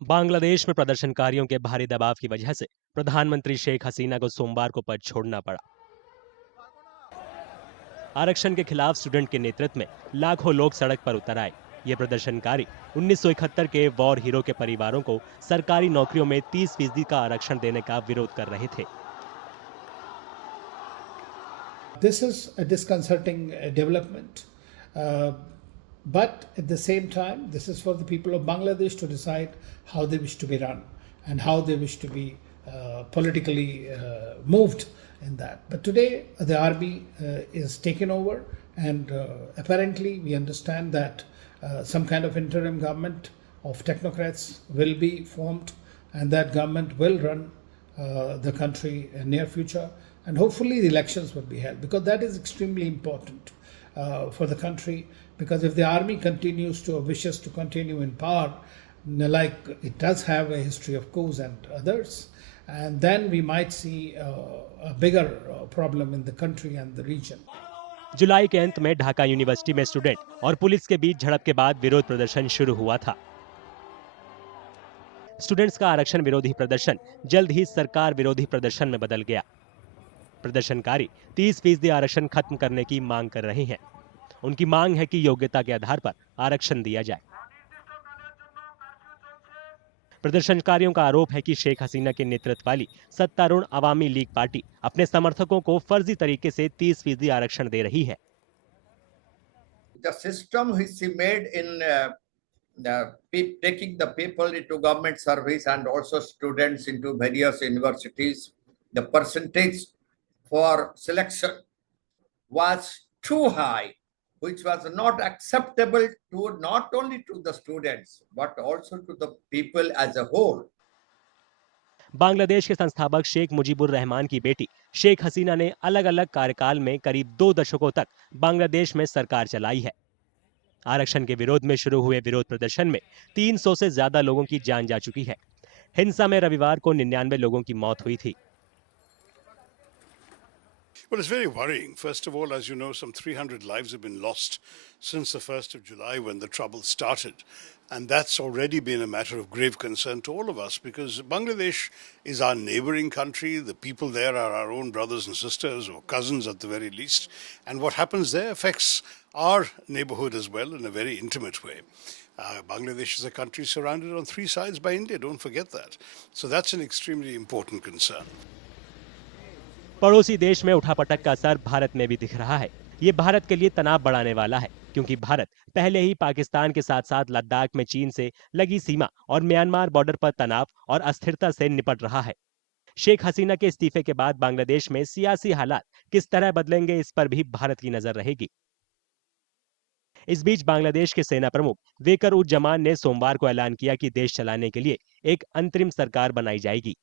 बांग्लादेश में प्रदर्शनकारियों के भारी दबाव की वजह से प्रधानमंत्री शेख हसीना को सोमवार को पद छोड़ना पड़ा। आरक्षण के खिलाफ स्टूडेंट के नेतृत्व में लाखों लोग सड़क पर उतर आए। ये प्रदर्शनकारी 1971 के वॉर हीरो के परिवारों को सरकारी नौकरियों में 30% का आरक्षण देने का विरोध कर रहे थे। This is a disconcerting development. Uh, but at the same time, this is for the people of Bangladesh to decide how they wish to be run and how they wish to be politically moved in that. But today, the army is taken over, and apparently, we understand that some kind of interim government of technocrats will be formed, and that government will run the country in near future. And hopefully the elections will be held, because that is extremely important for the country. Because if the army continues to, or wishes to continue in power, like it does have a history of coups and others, and then we might see a bigger problem in the country and the region. जुलाई के अंत में Dhaka university में student और police के बीच झड़प के बाद विरोध प्रदर्शन शुरू हुआ था। स्टूडेंट्स का आरक्षण विरोधी प्रदर्शन जल्द ही सरकार विरोधी प्रदर्शन में बदल गया। प्रदर्शनकारी 30% आरक्षण खत्म करने की मांग कर रहे हैं। उनकी मांग है कि योग्यता के आधार पर आरक्षण दिया जाए। प्रदर्शनकारियों का आरोप है कि शेख हसीना के नेतृत्व वाली सत्तारूढ़ अवामी लीग पार्टी अपने समर्थकों को फर्जी तरीके से 30% आरक्षण दे रही है। The system which she made in taking the people into government service and also students into various universities, the percentage for selection was too high, which was not acceptable to not only to the students but also to the people as a whole. Bangladesh के संस्थापक शेख मुजीबुर रहमान की बेटी शेख हसीना ने अलग अलग कार्यकाल में करीब 2 दशकों तक बांग्लादेश में सरकार चलाई है। आरक्षण के विरोध में शुरू हुए विरोध प्रदर्शन में 300 से ज्यादा लोगों की जान जा चुकी है। हिंसा में रविवार को 99 लोगों की मौत हुई थी। Well, it's very worrying. First of all, as you know, some 300 lives have been lost since the 1st of July when the trouble started. And that's already been a matter of grave concern to all of us, because Bangladesh is our neighboring country. The people there are our own brothers and sisters, or cousins at the very least. And what happens there affects our neighborhood as well in a very intimate way. Bangladesh is a country surrounded on 3 sides by India. Don't forget that. So that's an extremely important concern. पड़ोसी देश में उठापटक का असर भारत में भी दिख रहा है। ये भारत के लिए तनाव बढ़ाने वाला है, क्योंकि भारत पहले ही पाकिस्तान के साथ साथ लद्दाख में चीन से लगी सीमा और म्यांमार बॉर्डर पर तनाव और अस्थिरता से निपट रहा है। शेख हसीना के इस्तीफे के बाद बांग्लादेश में सियासी हालात किस तरह बदलेंगे, इस पर भी भारत की नजर रहेगी। इस बीच बांग्लादेश के सेना प्रमुख वेकर उज जमान ने सोमवार को ऐलान किया कि देश चलाने के लिए एक अंतरिम सरकार बनाई जाएगी।